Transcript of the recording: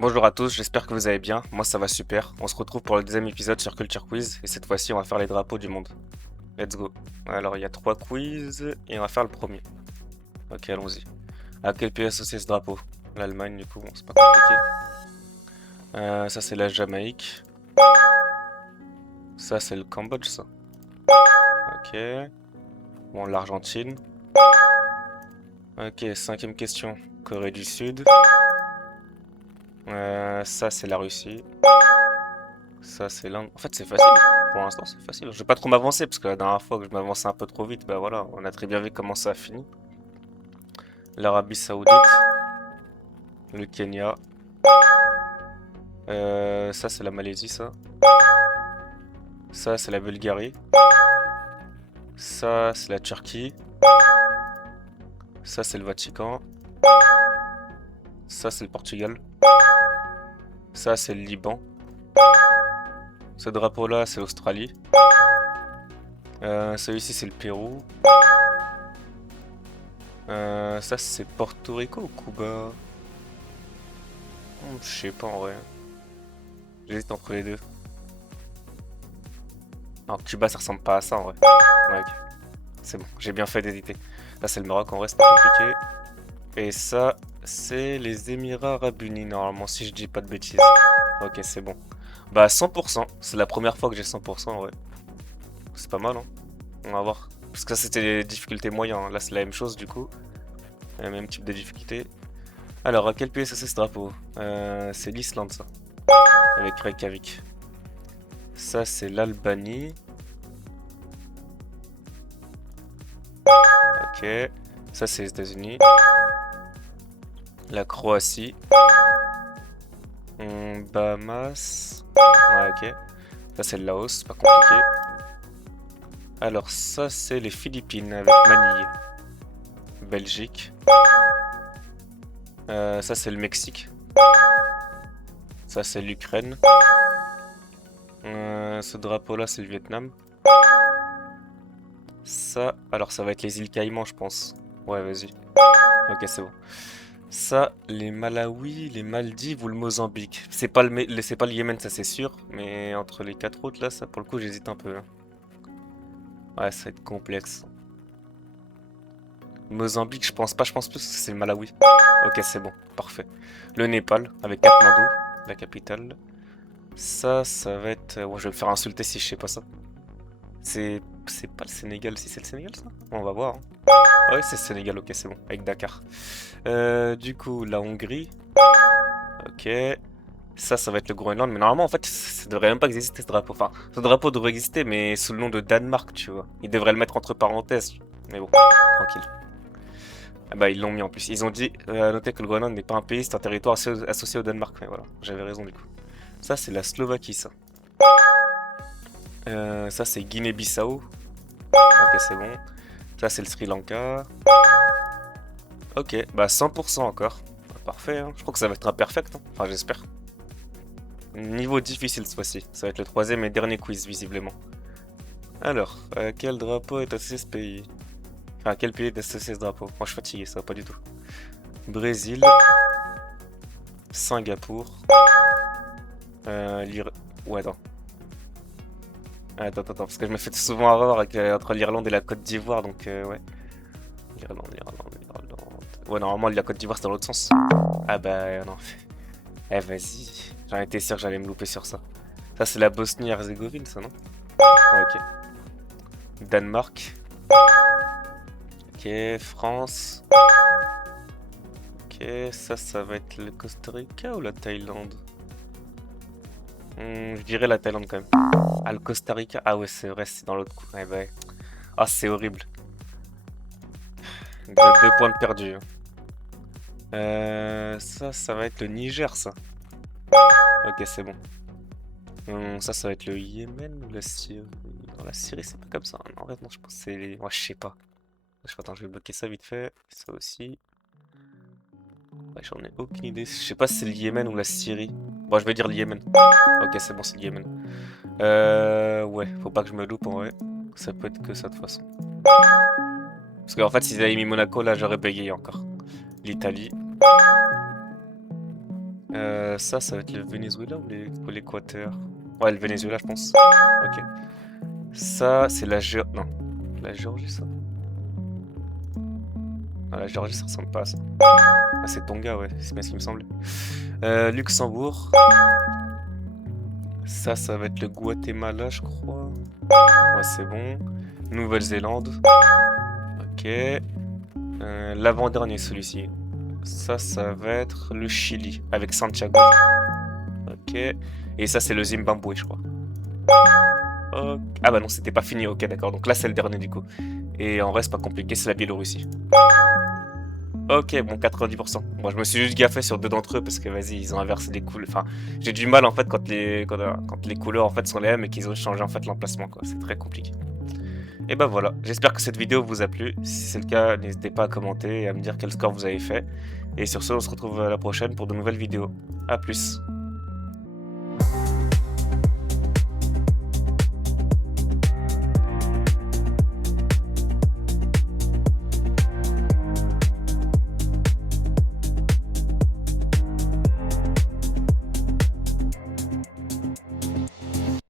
Bonjour à tous, j'espère que vous allez bien. Moi ça va super. On se retrouve pour le deuxième épisode sur Culture Quiz et cette fois-ci on va faire les drapeaux du monde. Let's go. Alors il y a trois quiz et on va faire le premier. Ok, allons-y. À quel pays associé ce drapeau? L'Allemagne du coup, bon, c'est pas compliqué. Ça c'est la Jamaïque. Ça c'est le Cambodge ça. Ok. Bon, l'Argentine. Ok, cinquième question. Corée du Sud. Ça c'est la Russie. Ça, c'est l'Inde. En fait, c'est facile. Pour l'instant, c'est facile. Je vais pas trop m'avancer parce que la dernière fois que je m'avançais un peu trop vite, bah voilà, on a très bien vu comment ça a fini. L'Arabie Saoudite, le Kenya. Ça, c'est la Malaisie, ça. Ça, c'est la Bulgarie. Ça, c'est la Turquie. Ça, c'est le Vatican. Ça, c'est le Portugal. Ça, c'est le Liban. Ce drapeau-là, c'est l'Australie. Celui-ci, c'est le Pérou. Ça, c'est Porto Rico ou Cuba? Je sais pas en vrai. J'hésite entre les deux. Non, Cuba, ça ressemble pas à ça en vrai. Ouais, ok. C'est bon, j'ai bien fait d'hésiter. Là, c'est le Maroc, en vrai, c'est pas compliqué. Et ça, c'est les Émirats Arabes Unis, normalement, si je dis pas de bêtises. Ok, c'est bon. Bah, 100%. C'est la première fois que j'ai 100% en vrai. C'est pas mal, hein. On va voir. Parce que ça, c'était les difficultés moyennes, hein. Là, c'est la même chose, du coup. Le même type de difficulté. Alors, à quel pays ça c'est ce drapeau? C'est l'Islande, ça. Avec Reykjavik. Ça, c'est l'Albanie. Ok. Ça, c'est les États-Unis. La Croatie. Bahamas. Ouais, ok. Ça, c'est le Laos, pas compliqué. Alors, ça, c'est les Philippines avec Manille. Belgique. Ça, c'est le Mexique. Ça, c'est l'Ukraine. Ce drapeau-là, c'est le Vietnam. Ça, alors, ça va être les îles Caïmans, je pense. Ouais, vas-y. Ok, c'est bon. Ça, les Malawi, les Maldives ou le Mozambique. C'est pas le Yémen, ça c'est sûr. Mais entre les quatre autres, là, ça pour le coup, j'hésite un peu, hein. Ouais, ça va être complexe. Mozambique, je pense pas, je pense plus que c'est le Malawi. Ok, c'est bon, parfait. Le Népal, avec Katmandou, la capitale. Ça va être. Ouais, je vais me faire insulter si je sais pas ça. C'est pas le Sénégal, si c'est le Sénégal ça? On va voir, hein. Ouais, c'est le Sénégal, ok, c'est bon, avec Dakar. Du coup, la Hongrie, ok. Ça va être le Groenland, mais normalement, en fait, ça devrait même pas exister ce drapeau. Enfin, ce drapeau devrait exister, mais sous le nom de Danemark, tu vois. Ils devraient le mettre entre parenthèses. Mais bon, tranquille. Ah bah, ils l'ont mis en plus. Ils ont dit, notez que le Groenland n'est pas un pays, c'est un territoire associé au Danemark. Mais voilà, j'avais raison du coup. Ça, c'est la Slovaquie, ça. Ça, c'est Guinée-Bissau. Ok, c'est bon. Ça, c'est le Sri Lanka. Ok, bah 100% encore. Parfait, hein. Je crois que ça va être un perfect, hein. Enfin, j'espère. Niveau difficile cette fois-ci. Ça va être le troisième et dernier quiz, visiblement. Alors, quel drapeau est associé à ce pays? Enfin, quel pays est associé à ce drapeau? Moi, je suis fatigué, ça va pas du tout. Brésil, Singapour, l'Ir... Ouais, attends. Attends, parce que je me fais souvent erreur entre l'Irlande et la Côte d'Ivoire, donc ouais. L'Irlande. Ouais, normalement, la Côte d'Ivoire, c'est dans l'autre sens. Ah bah, non. Eh, vas-y. J'en étais sûr que j'allais me louper sur ça. Ça, c'est la Bosnie-Herzégovine, ça, non? Ouais, ok. Danemark. Ok, France. Ok, ça va être le Costa Rica ou la Thaïlande? Je dirais la Thaïlande quand même. Ah, le Costa Rica. Ah ouais, c'est vrai, c'est dans l'autre coup. Eh ben. Ah, c'est horrible. Deux points de perdu, hein. Ça va être le Niger, ça. Ok, c'est bon. Ça va être le Yémen ou la Syrie? Non, la Syrie, c'est pas comme ça. Non, en fait, non, je pense que c'est les... Ouais, je sais pas. Attends, je vais bloquer ça vite fait. Ça aussi. Ouais, j'en ai aucune idée. Je sais pas si c'est le Yémen ou la Syrie. Bon, je vais dire le Yémen. Ok, c'est bon, c'est le Yémen. Ouais, faut pas que je me loupe en vrai. Ça peut être que ça de toute façon. Parce qu'en fait, s'ils avaient mis Monaco, là, j'aurais bégayé encore. L'Italie. Ça va être le Venezuela ou l'Équateur? Ouais, le Venezuela, je pense. Ok. Ça, c'est la Géorgie. Non. La Géorgie, ça? Ah, la Géorgie, ça ressemble pas à ça. Ah, c'est Tonga, ouais. C'est bien ce qui me semblait. Luxembourg. Ça va être le Guatemala, je crois. Ouais, c'est bon. Nouvelle-Zélande. Ok. L'avant-dernier, celui-ci. Ça va être le Chili, avec Santiago. Ok. Et ça, c'est le Zimbabwe, je crois. Ok. Ah bah non, c'était pas fini, ok, d'accord. Donc là, c'est le dernier, du coup. Et en reste, pas compliqué, c'est la Biélorussie. Ok, bon, 90%. Moi, je me suis juste gaffé sur deux d'entre eux parce que, vas-y, ils ont inversé les couleurs. Enfin, j'ai du mal, en fait, quand les couleurs, en fait, sont les mêmes et qu'ils ont changé, en fait, l'emplacement, quoi. C'est très compliqué. Et bah voilà, j'espère que cette vidéo vous a plu. Si c'est le cas, n'hésitez pas à commenter et à me dire quel score vous avez fait. Et sur ce, on se retrouve à la prochaine pour de nouvelles vidéos. A plus.